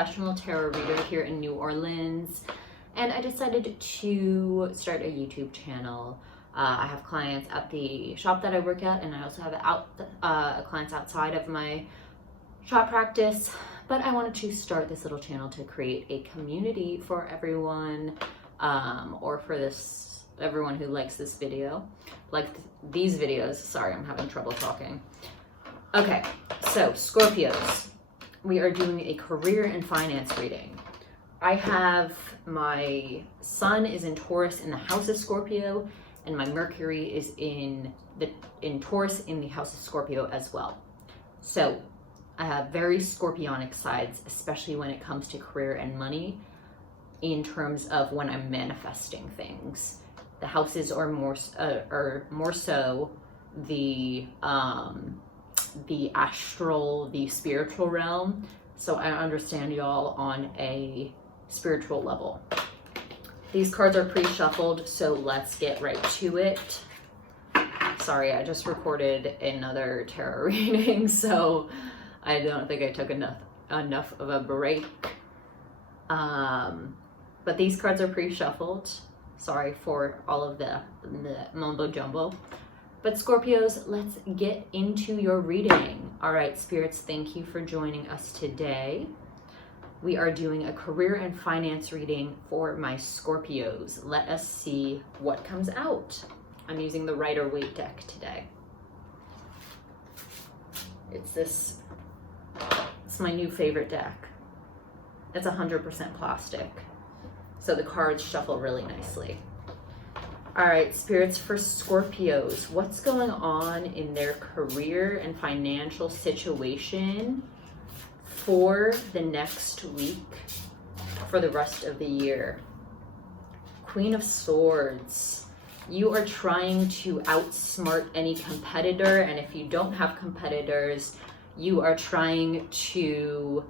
professional tarot reader here in New Orleans, and I decided to start a YouTube channel. I have clients at the shop that I work at, and I also have clients outside of my shop practice, but I wanted to start this little channel to create a community for everyone, or for everyone who likes this video, these videos. Sorry, I'm having trouble talking. Okay, so Scorpios, we are doing a career and finance reading. I have my sun is in Taurus in the house of Scorpio, and my Mercury is in Taurus in the house of Scorpio as well. So I have very Scorpionic sides, especially when it comes to career and money, in terms of when I'm manifesting things. The houses are more so the astral, the spiritual realm. So I understand y'all on a spiritual level. These cards are pre-shuffled, so let's get right to it. Sorry, I just recorded another tarot reading, so I don't think I took enough of a break. But these cards are pre-shuffled. Sorry for all of the mumbo jumbo. But Scorpios, let's get into your reading. All right, spirits, thank you for joining us today. We are doing a career and finance reading for my Scorpios. Let us see what comes out. I'm using the Rider-Waite deck today. It's my new favorite deck. It's 100% plastic, so the cards shuffle really nicely. All right, spirits, for Scorpios, what's going on in their career and financial situation for the next week, for the rest of the year? Queen of Swords. You are trying to outsmart any competitor, and if you don't have competitors, you are trying to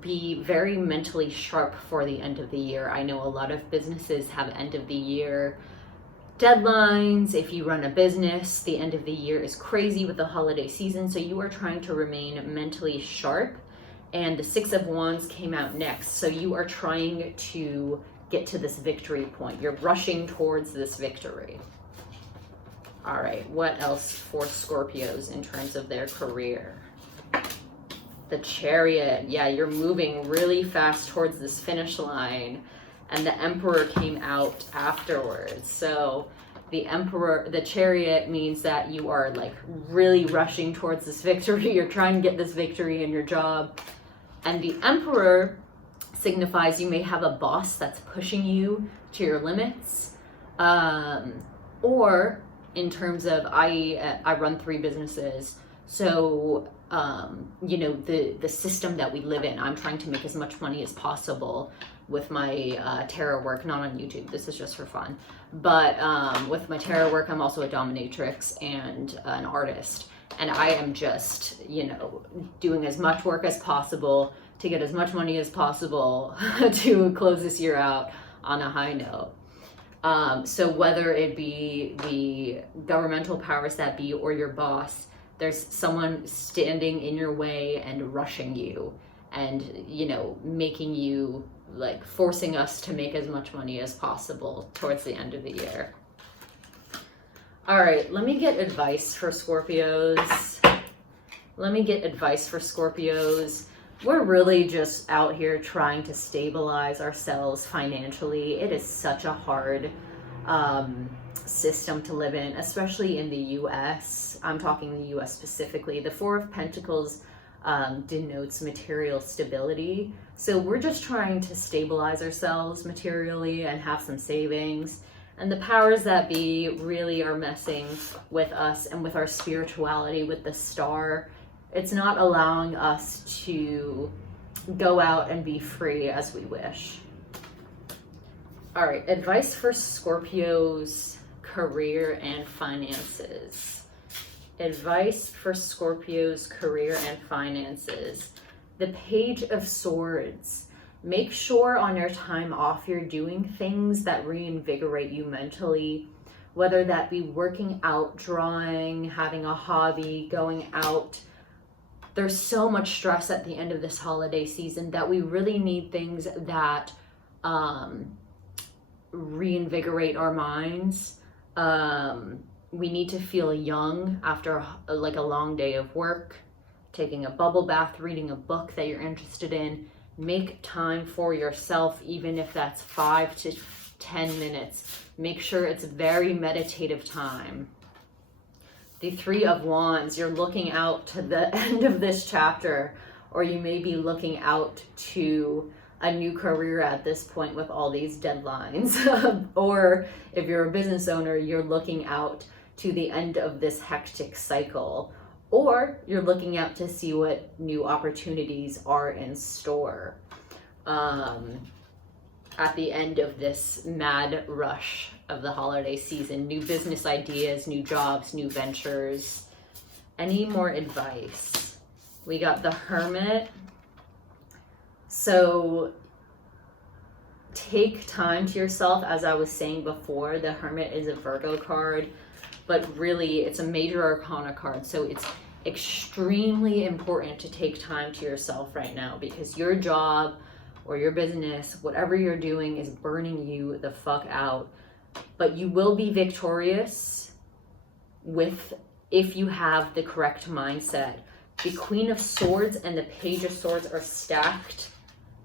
be very mentally sharp for the end of the year. I know a lot of businesses have end of the year deadlines. If you run a business, the end of the year is crazy with the holiday season, so you are trying to remain mentally sharp. And the Six of Wands came out next, so you are trying to get to this victory point. You're rushing towards this victory. All right, what else for Scorpios in terms of their career? The Chariot. Yeah, you're moving really fast towards this finish line, and the Emperor came out afterwards. So the Chariot means that you are like really rushing towards this victory. You're trying to get this victory in your job. And the Emperor signifies you may have a boss that's pushing you to your limits, or in terms of I run 3 businesses, so you know, the system that we live in, I'm trying to make as much money as possible with my tarot work, not on YouTube, this is just for fun, but with my tarot work, I'm also a dominatrix and an artist, and I am just, you know, doing as much work as possible to get as much money as possible to close this year out on a high note. So whether it be the governmental powers that be or your boss, there's someone standing in your way and rushing you and, you know, making you, like, forcing us to make as much money as possible towards the end of the year. All right, let me get advice for Scorpios. We're really just out here trying to stabilize ourselves financially. It is such a hard system to live in, especially in the US. I'm talking the US specifically. The Four of Pentacles denotes material stability. So we're just trying to stabilize ourselves materially and have some savings. And the powers that be really are messing with us and with our spirituality with the Star. It's not allowing us to go out and be free as we wish. All right, advice for Scorpios, career and finances. Advice for Scorpios, career and finances. The Page of Swords. Make sure on your time off you're doing things that reinvigorate you mentally, whether that be working out, drawing, having a hobby, going out, there's so much stress at the end of this holiday season that we really need things that reinvigorate our minds. We need to feel young after like a long day of work, taking a bubble bath, reading a book that you're interested in. Make time for yourself, even if that's 5 to 10 minutes. Make sure it's very meditative time. The Three of Wands, you're looking out to the end of this chapter, or you may be looking out to a new career at this point with all these deadlines. Or if you're a business owner, you're looking out to the end of this hectic cycle, or you're looking out to see what new opportunities are in store at the end of this mad rush of the holiday season. New business ideas, new jobs, new ventures. Any more advice? We got the Hermit. So take time to yourself. As I was saying before, the Hermit is a Virgo card, but really it's a major arcana card. So it's extremely important to take time to yourself right now, because your job or your business, whatever you're doing, is burning you the fuck out. But you will be victorious if you have the correct mindset. The Queen of Swords and the Page of Swords are stacked.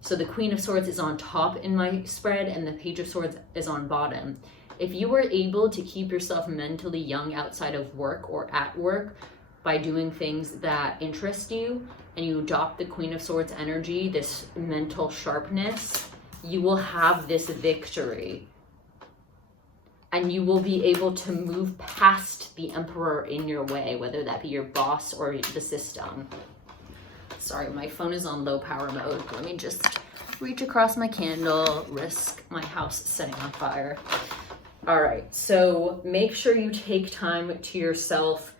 So the Queen of Swords is on top in my spread and the Page of Swords is on bottom. If you were able to keep yourself mentally young outside of work or at work by doing things that interest you, and you adopt the Queen of Swords energy, this mental sharpness, you will have this victory. And you will be able to move past the Emperor in your way, whether that be your boss or the system. Sorry, my phone is on low power mode. Let me just reach across my candle, risk my house setting on fire. All right, so make sure you take time to yourself,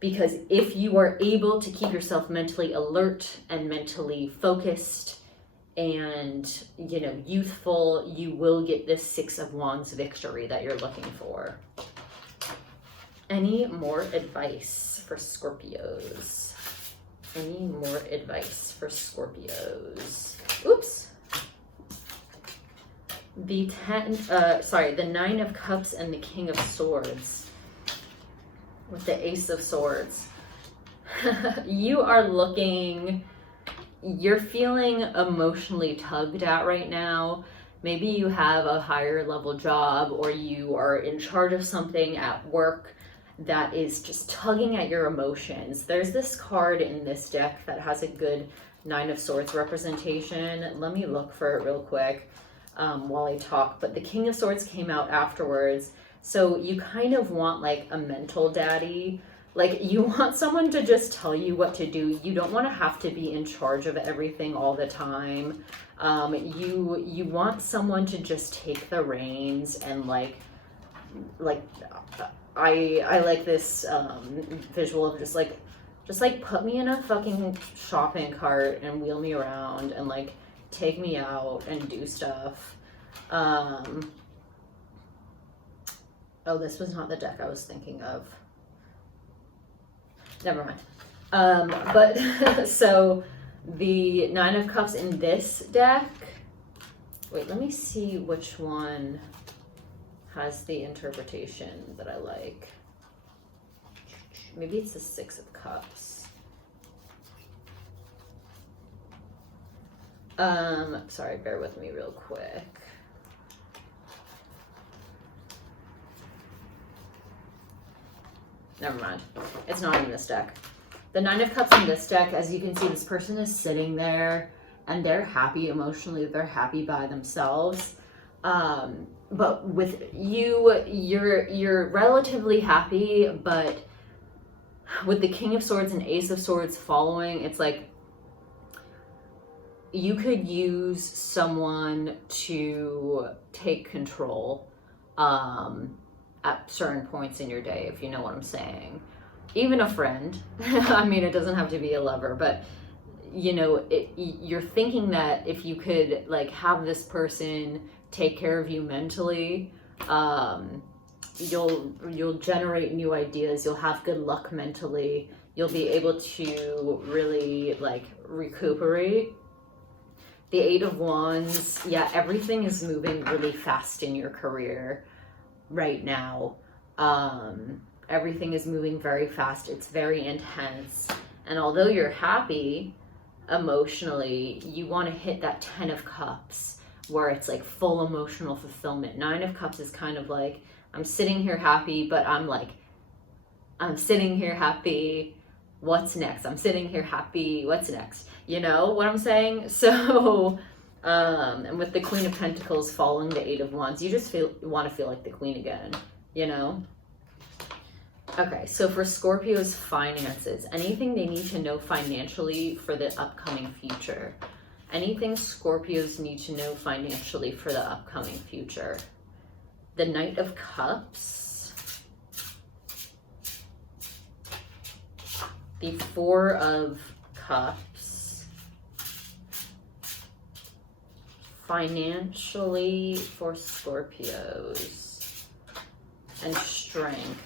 because if you are able to keep yourself mentally alert and mentally focused and, you know, youthful, you will get this Six of Wands victory that you're looking for. Any more advice for Scorpios? Any more advice for Scorpios? Oops. The Nine of Cups and the King of Swords with the Ace of Swords. You are looking, you're feeling emotionally tugged at right now. Maybe you have a higher level job, or you are in charge of something at work that is just tugging at your emotions. There's this card in this deck that has a good Nine of Swords representation. Let me look for it real quick while I talk. But the King of Swords came out afterwards. So you kind of want like a mental daddy. Like you want someone to just tell you what to do. You don't want to have to be in charge of everything all the time. You want someone to just take the reins and like I like this visual of just like put me in a fucking shopping cart and wheel me around and like take me out and do stuff. Oh, this was not the deck I was thinking of. Never mind. But so the Nine of Cups in this deck, wait, let me see which one has the interpretation that I like. Maybe it's the Six of Cups. Sorry, bear with me real quick. Never mind. It's not in this deck. The Nine of Cups in this deck, as you can see, this person is sitting there and they're happy emotionally. They're happy by themselves. But with you, you're relatively happy, but with the King of Swords and Ace of Swords following, it's like you could use someone to take control at certain points in your day, if you know what I'm saying. Even a friend. I mean, it doesn't have to be a lover, but you know, you're thinking that if you could like have this person take care of you mentally, you'll generate new ideas. You'll have good luck mentally. You'll be able to really like recuperate. The Eight of Wands, yeah, everything is moving really fast in your career right now. Everything is moving very fast. It's very intense. And although you're happy emotionally, you want to hit that 10 of Cups where it's like full emotional fulfillment. 9 of Cups is kind of like, I'm sitting here happy, but I'm sitting here happy. What's next? I'm sitting here happy. What's next? You know what I'm saying? So, and with the Queen of Pentacles following the Eight of Wands, you just want to feel like the Queen again, you know? Okay, so for Scorpio's finances, anything they need to know financially for the upcoming future. Anything Scorpios need to know financially for the upcoming future. The Knight of Cups. The Four of Cups. Financially for Scorpios. And strength.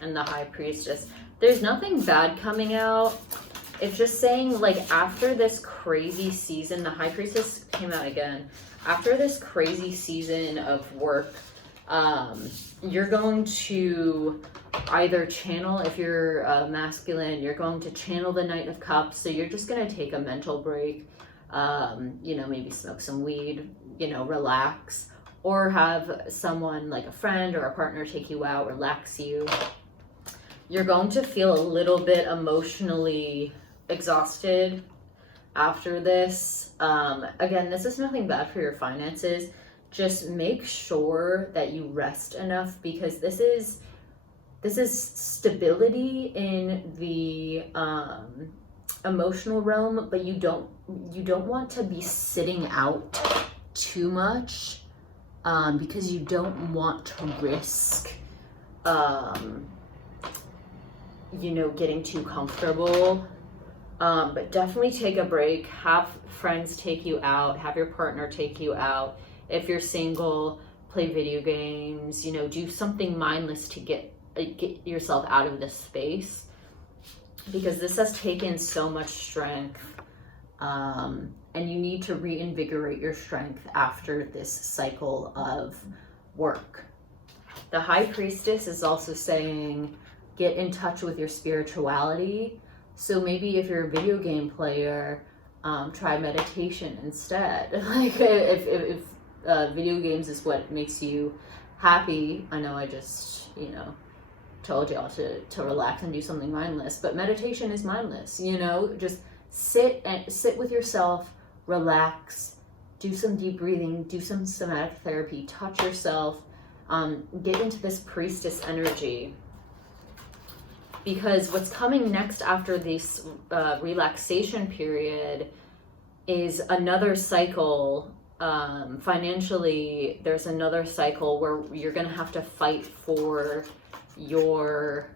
And the High Priestess. There's nothing bad coming out. It's just saying, like, after this crazy season, the High Priestess came out again. After this crazy season of work, you're going to either channel, if you're masculine, you're going to channel the Knight of Cups. So you're just going to take a mental break, you know, maybe smoke some weed, you know, relax, or have someone like a friend or a partner take you out, relax you. You're going to feel a little bit emotionally exhausted after this. Again, this is nothing bad for your finances. Just make sure that you rest enough, because this is stability in the emotional realm, but you don't want to be sitting out too much, because you don't want to risk you know, getting too comfortable. But definitely take a break. Have friends take you out. Have your partner take you out. If you're single, play video games. You know, do something mindless to get yourself out of this space, because this has taken so much strength. And you need to reinvigorate your strength after this cycle of work. The High Priestess is also saying, get in touch with your spirituality. So maybe if you're a video game player, try meditation instead. Like if video games is what makes you happy, I know I just, you know, told y'all to relax and do something mindless, but meditation is mindless, you know, just sit with yourself, relax, do some deep breathing, do some somatic therapy, touch yourself, get into this priestess energy. Because what's coming next after this relaxation period is another cycle. Financially, there's another cycle where you're going to have to fight for your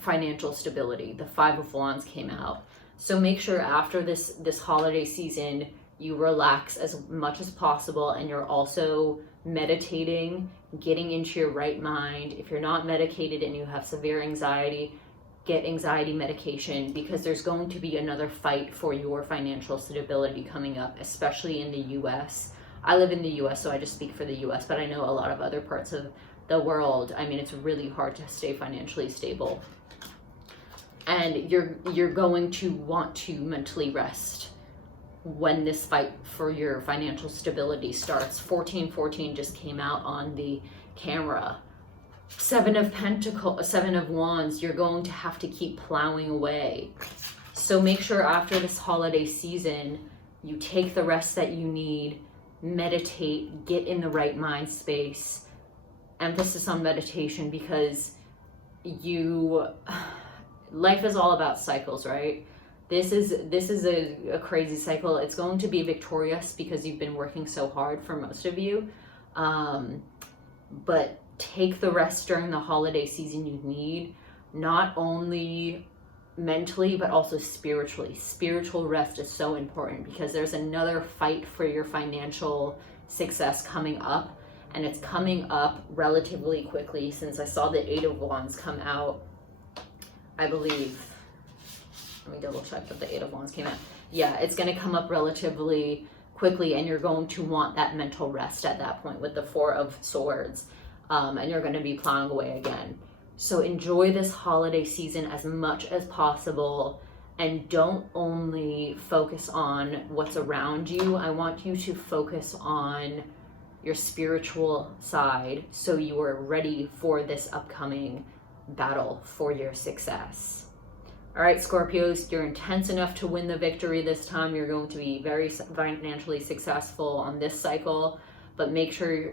financial stability. The Five of Wands came out. So make sure after this holiday season, you relax as much as possible, and you're also meditating, getting into your right mind. If you're not medicated and you have severe anxiety, get anxiety medication, because there's going to be another fight for your financial stability coming up, especially in the US. I live in the US, so I just speak for the US, but I know a lot of other parts of the world. I mean, it's really hard to stay financially stable. And you're going to want to mentally rest when this fight for your financial stability starts. 1414 just came out on the camera. 7 of Pentacles, 7 of Wands, you're going to have to keep plowing away. So make sure after this holiday season, you take the rest that you need, meditate, get in the right mind space. Emphasis on meditation, because life is all about cycles, right? This is a crazy cycle. It's going to be victorious because you've been working so hard for most of you. But take the rest during the holiday season you need, not only mentally, but also spiritually. Spiritual rest is so important, because there's another fight for your financial success coming up, and it's coming up relatively quickly. Since I saw the 8 of Wands come out, I believe, let me double check that the Eight of Wands came out. Yeah, it's going to come up relatively quickly, and you're going to want that mental rest at that point with the Four of Swords, and you're going to be plowing away again. So enjoy this holiday season as much as possible, and don't only focus on what's around you. I want you to focus on your spiritual side so you are ready for this upcoming battle for your success. All right, Scorpios, you're intense enough to win the victory this time. You're going to be very financially successful on this cycle, but make sure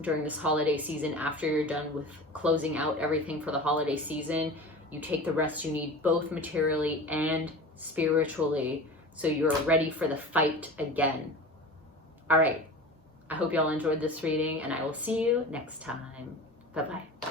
during this holiday season, after you're done with closing out everything for the holiday season, you take the rest you need, both materially and spiritually, so you're ready for the fight again. All right, I hope y'all enjoyed this reading, and I will see you next time. Bye-bye.